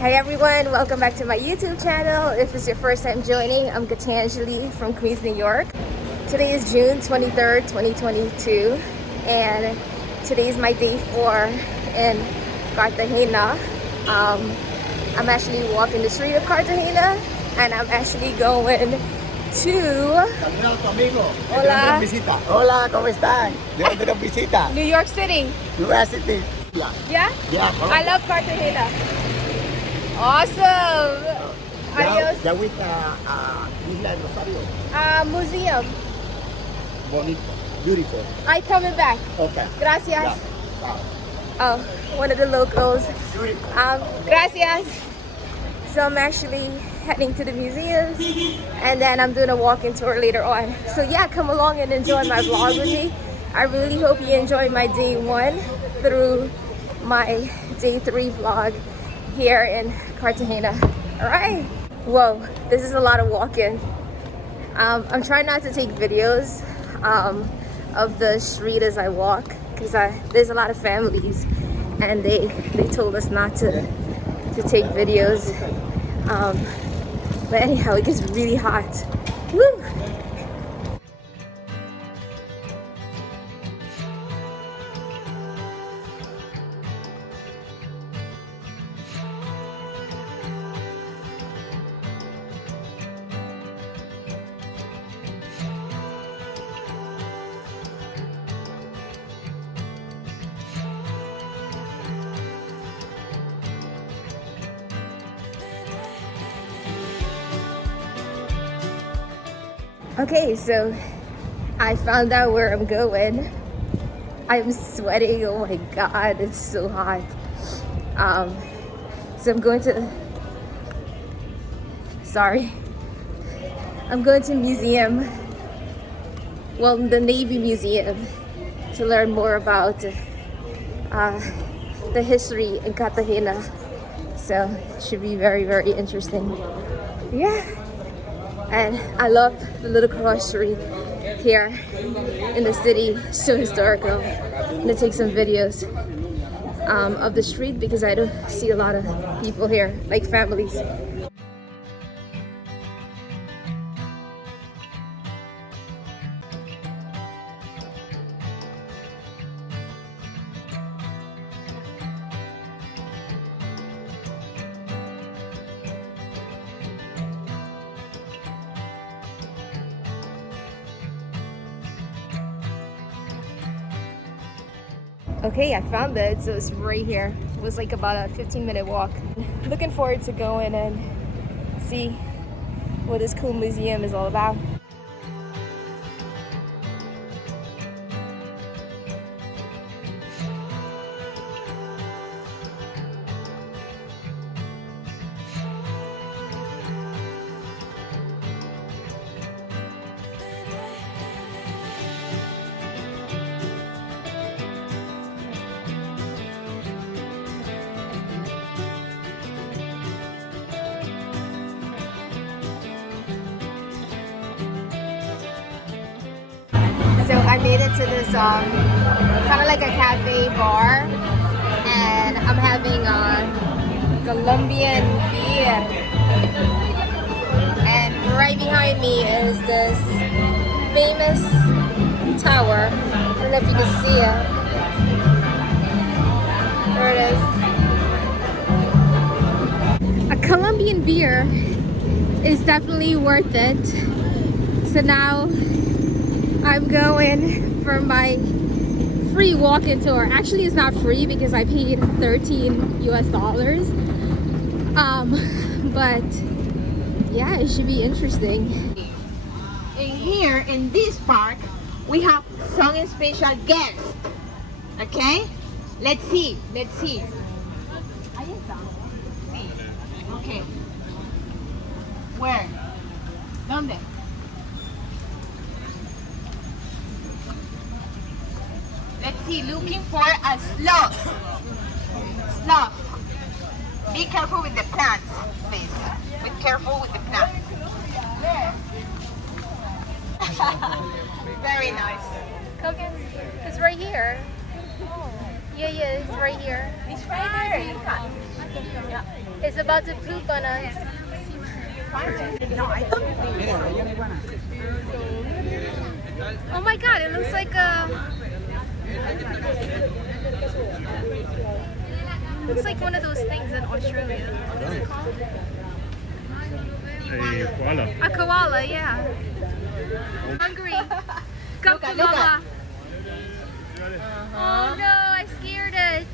Hey everyone, welcome back to my YouTube channel. If it's your first time joining, I'm Getsemani from Queens, New York. Today is June 23rd, 2022, and today is my day 4 in Cartagena. I'm actually walking the street of Cartagena, and I'm actually going to... Hola. Hola, ¿cómo están? ¿De dónde nos visita? New York City. New York City. Yeah? Yeah, I love Cartagena. Awesome. Adios. Ya with Isla del Rosario. Museum. Bonito. Beautiful. I coming back. Okay. Gracias. Yeah. Wow. Oh, one of the locals. Beautiful. Gracias. So I'm actually heading to the museums, and then I'm doing a walking tour later on. So yeah, come along and enjoy my vlog with me. I really hope you enjoy my day 1 through my day 3 vlog here in Cartagena. All right. Whoa, this is a lot of walking. I'm trying not to take videos of the street as I walk, because there's a lot of families, and they told us not to take videos. But anyhow, it gets really hot. Woo! Okay, so I found out where I'm going. I'm sweating, oh my god, it's so hot. So I'm going to museum, well, the Navy Museum, to learn more about the history in Cartagena. So it should be very, very interesting. Yeah. And I love the little cross street here in the city, so historical. I'm gonna take some videos of the street because I don't see a lot of people here, like families. Okay, I found it, so it's right here. It was like about a 15-minute walk. Looking forward to going and see what this cool museum is all about. So I made it to this kind of like a cafe bar, and I'm having Colombian beer. And right behind me is this famous tower. I don't know if you can see it. There it is. A Colombian beer is definitely worth it. So now I'm going for my free walk-in tour. Actually, it's not free because I paid $13 US. But yeah, it should be interesting. And here in this park, we have some special guests. Okay? Let's see. Okay. Where? ¿Dónde? Let's see, looking for a sloth. Be careful with the plants, please. Be careful with the plants. Very nice. It's right here. Yeah, it's right here. It's right there. Yeah. It's about to poop on us. Oh my god, it looks like looks like one of those things in Australia. What's it called? A koala. A koala, yeah. Hungry. Come to look mama. Oh no, I scared it.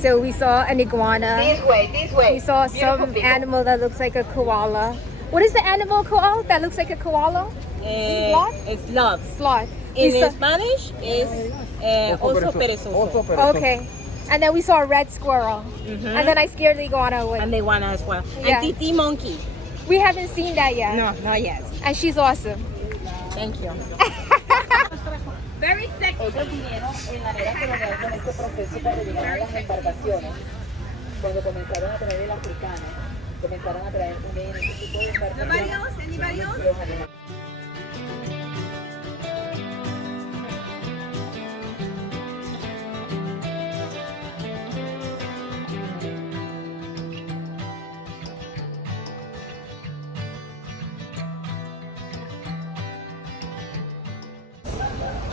So we saw an iguana. This way, this way. We saw Beautiful some people. animal that looks like a koala. What is the animal koala that looks like a koala? Sloth? It's sloth. Sloth. In We saw- Spanish, is oso perezoso. Okay. And then we saw a red squirrel. And then I scared the iguana away. And the iguana as well. Yeah. And titi monkey. We haven't seen that yet. No, not yet. And she's awesome. Thank you. Very sexy. Ellos vinieron en la era colonial con este proceso para llegar a las embarcaciones. Cuando comenzaron a traer el africano, comenzaron a traer también este tipo de embarcaciones. Nobody else? Anybody else? Los alemanes.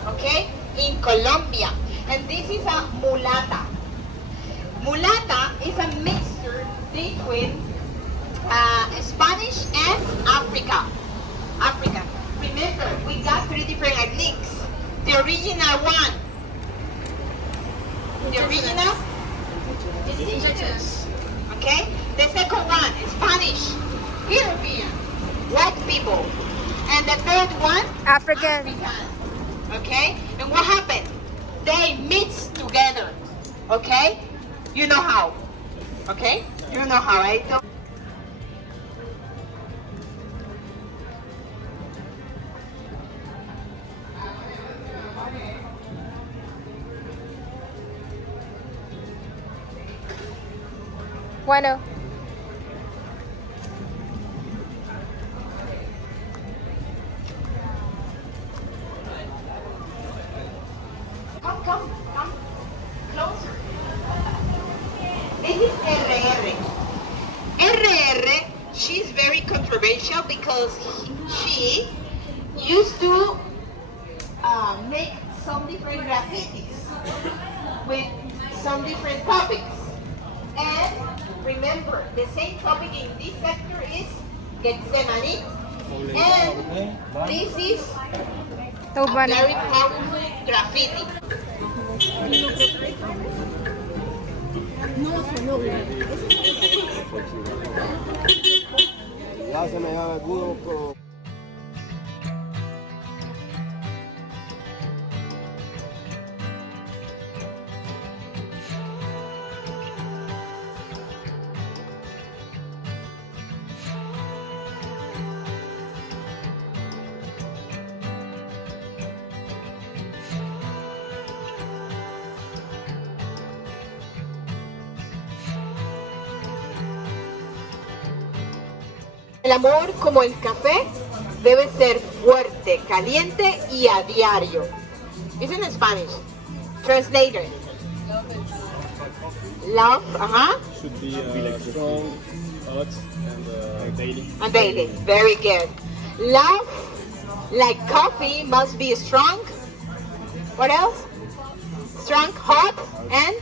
Okay, in Colombia. And this is a mulata. Mulata is a mixture between Spanish and African. Remember, we got three different ethnics. The original one. The original is indigenous. Okay? The second one is Spanish, European, white people. And the third one, African. Okay? And what happened? They mix together. Okay? You know how. Okay? You know how, right? Bueno. Come closer. This is RR. RR, she's very controversial because she used to make some different graffitis with some different topics. And remember, the same topic in this sector is Getsemani. And this is So a bueno. very powerful graffiti. Ya se me llama alguno. El amor, como el café, debe ser fuerte, caliente y a diario. It's in Spanish. Translator. Love, Should be strong, hot, and daily. and daily. Very good. Love, like coffee, must be strong. What else? Strong, hot, and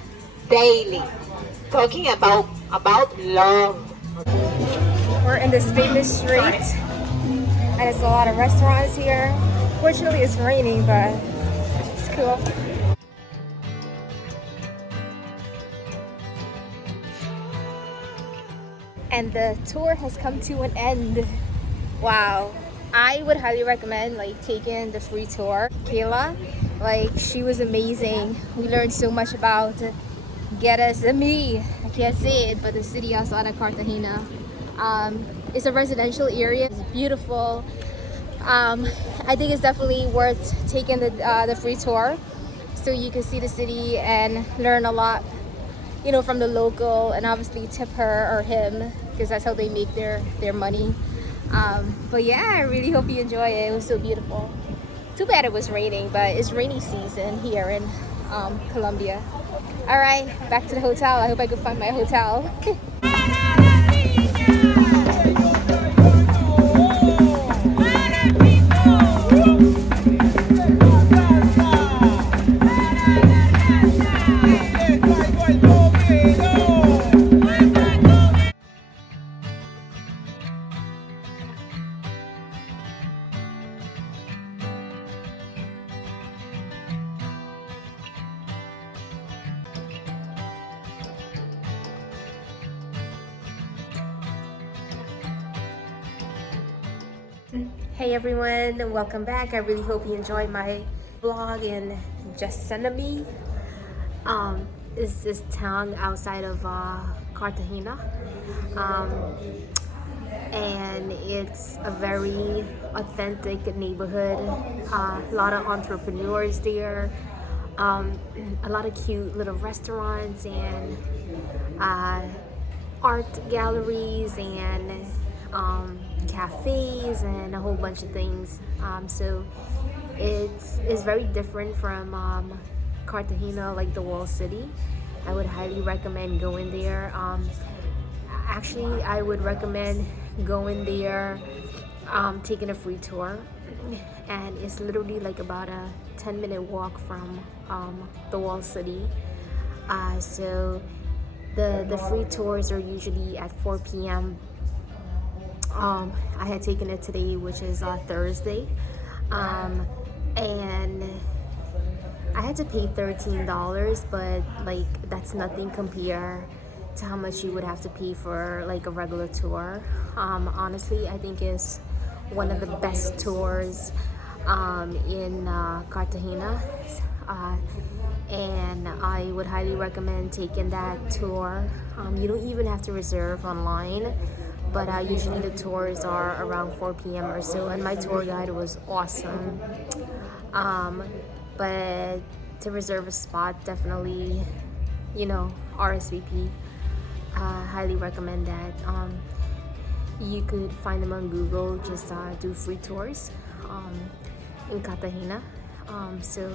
daily. Talking about love. We're in this famous street, and it's a lot of restaurants here. Fortunately, it's raining, but it's cool. And the tour has come to an end. Wow. I would highly recommend taking the free tour. Kayla, she was amazing. We learned so much about Getsemani. I can't say it, but the city outside of Cartagena. It's a residential area. It's beautiful. I think it's definitely worth taking the free tour, so you can see the city and learn a lot, from the local, and obviously tip her or him, because that's how they make their money. But yeah, I really hope you enjoy it. It was so beautiful. Too bad it was raining, but it's rainy season here in Colombia. All right, back to the hotel. I hope I can find my hotel. Hey everyone, welcome back. I really hope you enjoyed my vlog in Getsemani. It's this town outside of Cartagena, and it's a very authentic neighborhood. A lot of entrepreneurs there, a lot of cute little restaurants and art galleries and cafes and a whole bunch of things. So it's very different from Cartagena, like the walled city. I would highly recommend going there. Actually, I would recommend going there, taking a free tour, and it's literally like about a 10-minute walk from the walled city. So the free tours are usually at 4 p.m. I had taken it today, which is Thursday, and I had to pay $13, but like that's nothing compared to how much you would have to pay for like a regular tour. Honestly, I think it's one of the best tours in Cartagena, and I would highly recommend taking that tour. You don't even have to reserve online, but usually the tours are around 4 p.m. or so, and my tour guide was awesome. But to reserve a spot, definitely, RSVP. Highly recommend that. You could find them on Google. Just do free tours in Cartagena. So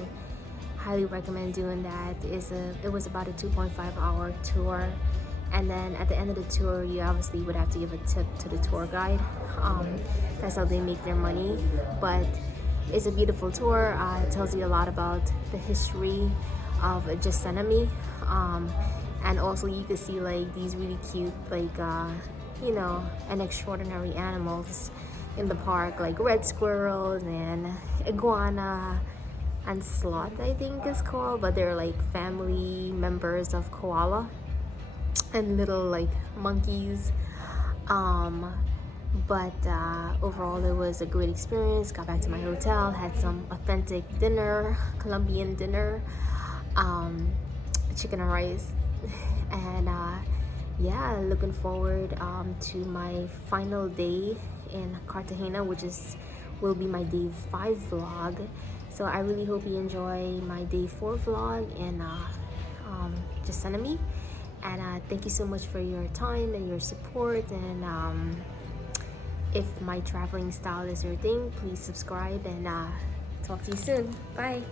highly recommend doing that. It was about a 2.5-hour tour. And then at the end of the tour, you obviously would have to give a tip to the tour guide. That's how they make their money. But it's a beautiful tour. It tells you a lot about the history of Getsemani. And also you can see like these really cute, like, and extraordinary animals in the park, like red squirrels and iguana and sloth, I think it's called. But they're like family members of koala. And little like monkeys. But overall it was a great experience. Got back to my hotel, had some authentic dinner, Colombian dinner, chicken and rice, and yeah, looking forward to my final day in Cartagena, which will be my day 5 vlog. So I really hope you enjoy my day 4 vlog in Getsemani. And thank you so much for your time and your support. And if my traveling style is your thing, please subscribe, and talk to you soon. Bye.